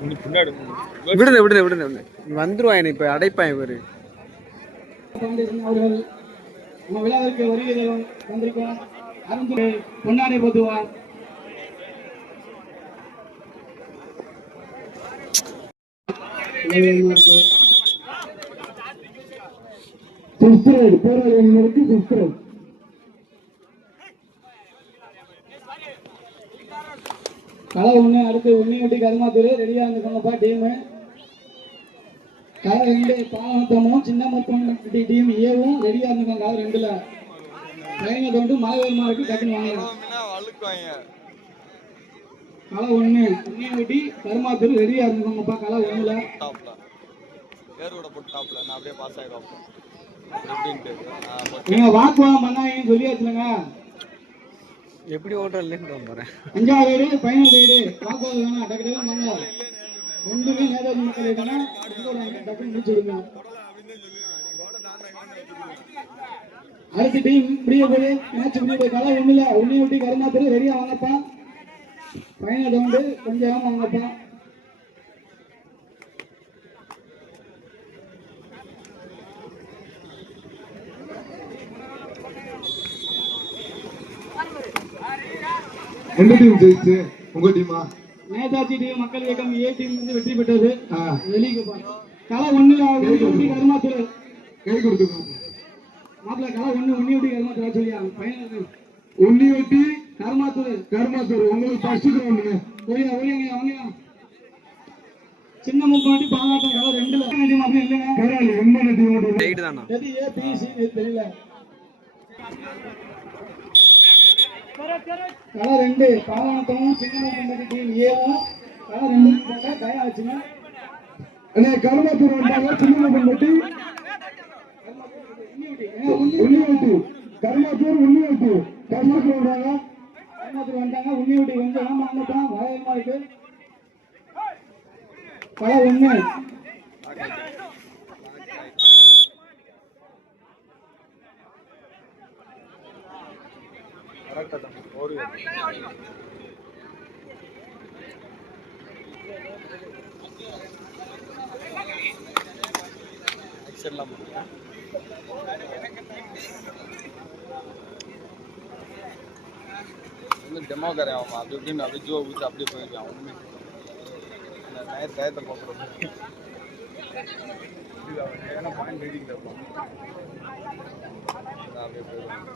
விடுங்க விடுங்க விடுங்க. வந்துருவான் இப்ப அடைப்பான் இவரு. ஃபவுண்டேஷன் அவர்கள் நம்ம விழாவிற்கு வருகை வந்திருக்கோம் அருந்துரை பொன்னாடை பொதுவான் சப்ஸ்கிரைப் போராளிகளுக்கு சப்ஸ்கிரைப் களை ஒன்று அடுத்து விட்டு கருமாத்தூர் ரெடியாக இருந்துக்கோங்கப்பா டீமு களை ரெண்டு பாவத்தமும் சின்ன மருத்துவம் டீம் ஏவும் ரெடியாக இருந்துக்கோங்க களை ரெண்டுல. பையனை தோண்டு மலை வருமா இருக்கு டக்குன்னு வாங்கலாம் களை ஒன்று விட்டி கருமாத்தூர் ரெடியாக இருந்துக்கோங்கப்பா களை ஒன்றுல ஏரோட போட்டு டாப்ல நான் அப்படியே பாஸ் ஆயிடும் எப்படின்ட்டு ஆ, நீங்க வாக்குவாதம் பண்ணாங்கன்னு சொல்லியாச்சுலங்க. எப்படி ஓட்டுறதுன்னு போறேன். அஞ்சாவது வீடு பதினோரு வீடு வாக்குவாதம் வேணாம் டக்கு டக்கு பண்ணலாம் ரெண்டுமே நேதாஜி மக்கள் இருக்காங்க. டக்குன்னு முடிச்சுடுங்க அடுத்த டீம் முடிய போது மேட்ச் இப்படியே போய் ஒண்ணு இல்ல ஒன்னே ஒட்டி கருமாத்திரம் ரெடியா வாங்கப்பா. ஃபைனல் ரவுண்டு கொஞ்சம் ஆமா வாங்கப்பா. எந்த டீம் ஜெயிச்சு? உங்க டீமா நேதாஜி டீம் மக்கள் இயக்கம் ஏ டீம் வந்து வெற்றி பெற்றது. வெளியே ஒண்ணு விட்டு கருமாத்திரம் கை கொடுத்துக்கோங்க மாப்பிள்ள களை ஒண்ணு ஒன்னே விட்டு கருமாத்திரம் சொல்லியா? ஃபைனல் உன்னி வெட்டி கருமாத்தூர் கர்மாத்தூர் உங்களுக்கு ஃபர்ஸ்ட் கிரவுண்டுங்க ஒளியா ஒளியங்க வாங்க சின்ன முப்பாட்டி பாலாட்டம் கலை ரெண்டுல. டீம் அப்படி இல்லைங்க பரவாயில்ல எண்பது டீம் மட்டும் தெரியல. கலை ரெண்டு. பாலாட்டமும் சின்ன முப்பாட்டி டீம் ஏவும் கலை ரெண்டு. போட்டா பயம் ஆச்சுங்க அண்ணே கர்மாத்தூர் வந்தாங்க. சின்ன பட்டி உன்னி வெட்டி கர்மாத்தூர் உன்னி வந்தாங்க. கருமாத்தூர் வந்தாங்க. உன்னி விட்டு கொஞ்சம் ஏமா வாங்கத்தான் வாயமா இருக்கு. கலை ஒண்ணு. எல்லாம் டெமோ கரை அவன். அப்படி இப்படின்னு அப்படியே ஜோ ஊற்றி அப்படியே போயிருக்கான் ஒன்றுமே இந்த டயர் டயத்தை பார்க்குறது ஏன்னா பாயிண்ட் ரீடிங் அப்படியே போயிடுவான்.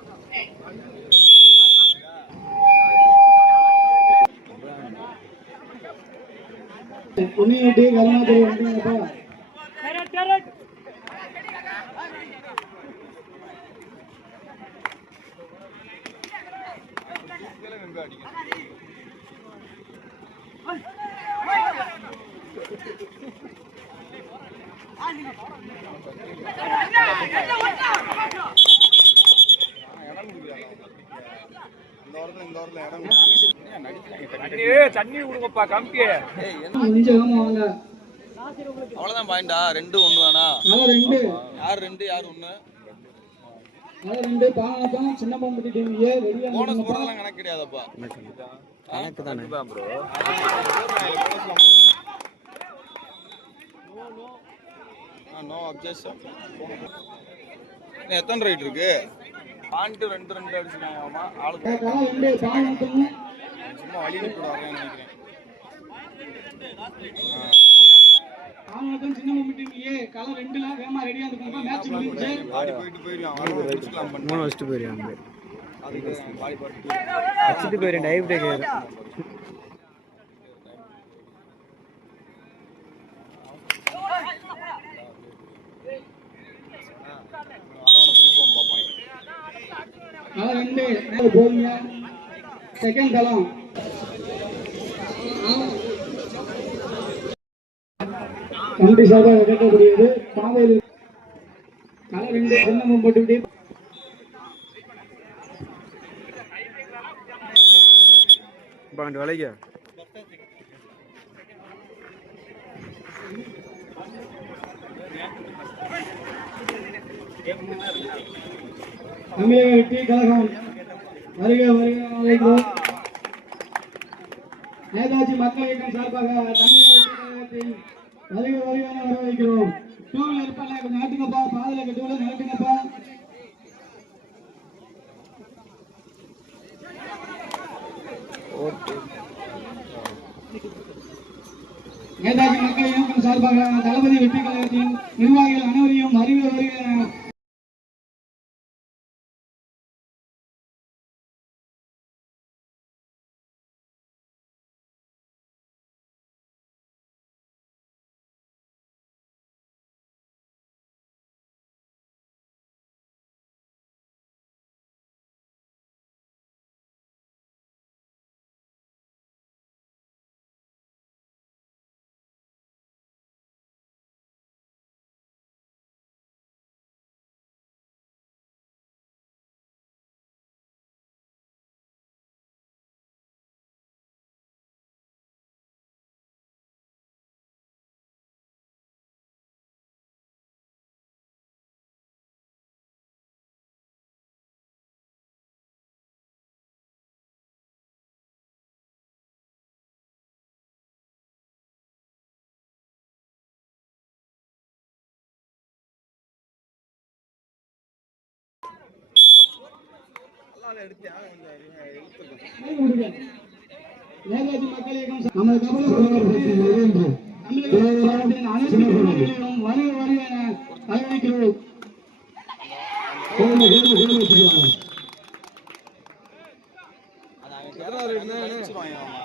உன்னி விட்டு கருமாத்தூர் வந்தீங்கப்பா இந்த வாரத்தில் இந்த வாரத்தில் இடம் கொடுக்குறாங்க கொடுங்கப்பா ஏய் என்ன அவ்வளோதான் பாயிண்டா. ரெண்டு ஒன்று வேணா ரெண்டு யார் ரெண்டு யார் ஒன்று ரெண்டு சின்ன டீம் ஏ போனஸ் கணக்கு கிடையாதப்பா. கணக்கு தானே ப்ரோ நோ அப்ஜெக்ஷன் எத்தனை ரைட் இருக்கு? பாயிண்ட் ரெண்டு ரெண்டு அடிச்சுக்காங்கம்மா ஆளுக்கு. சும்மா வழி வரேன்னு நினைக்கிறேன். சின்ன டீம் ஏ கலை ரெண்டுல வேமா ரெடியா இருக்குங்க மேட்ச் முடிஞ்சு. பாடி போயிட்டு போயிடுவான் மூணு பாடி பாட்டு வச்சுட்டு போயிரு டைவ் கலை ரெண்டு மேல போறீங்க செகண்ட் தளம். கண்டி சார்பாக இறக்கக்கூடியது பாதையில் கலை ரெண்டு சின்ன பம்பட்டி டீம் பாண்டு விலைக்கு. தமிழக வெற்றி கழகம். வருக வருக அழைக்கிறோம் நேதாஜி மக்கள் இயக்கம் சார்பாக தமிழக வெற்றி கழக கழகத்தின் அதிக வருக என வரவேற்கிறோம். டூவில் இருப்பாங்க கொஞ்சம் நகட்டுங்கப்பா பாதையில கட்டுவில நகட்டுங்கப்பா நேதாஜி மக்கள் இயக்கம் சார்பாக தளபதி வெற்றி கழகத்தின் நிர்வாகிகள் நேதாஜி மக்கள் இயக்கம் சா- நமது கபல தமிழக அரசின் அனைத்து நிறுவனங்களிலும் வருக வருக என வரவேற்கிறோம்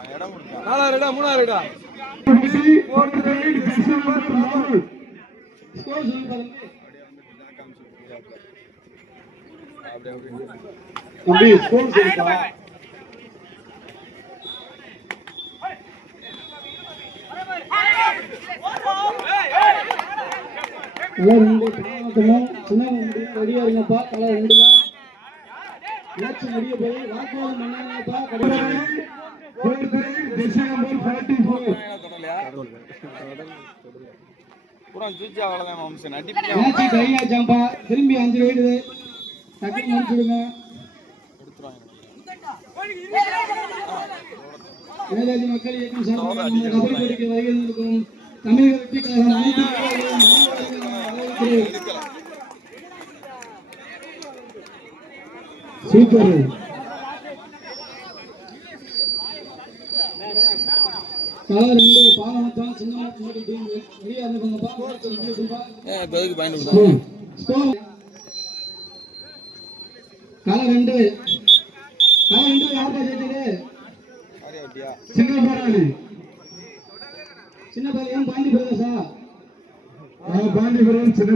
இடம் கொடுத்தா நாலாயிரடா மூணாயிரடா ஸ்கோர் சொல்லி பாருங்க அப்படியே அப்படியே தம்பி சின்ன முடியும் ரெடியா இருங்கப்பா ரெண்டுல. மேட்ச் முடிய போய் வாக்குவாதம் பண்ணாங்கப்பா. திரும்பி அஞ்சு ரைடு டக்குனு முடிச்சுடுங்க நேதாஜி மக்கள் இயக்கம் சார்பாக நம்ம கபடி போட்டிக்கு வருகை இருக்கும் தமிழக வெற்றி கழகம் அனைத்து. சூப்பர். ரெண்டு பாலமத்தான் சின்ன வெளியே ஸ்கோர் கலர் ரெண்டு. கலர் ரெண்டு யார்ப்பா ஜெயிச்சது சின்ன பாராளி சின்ன பாண்டி பிரதேசா? பாண்டிபுரம் சின்ன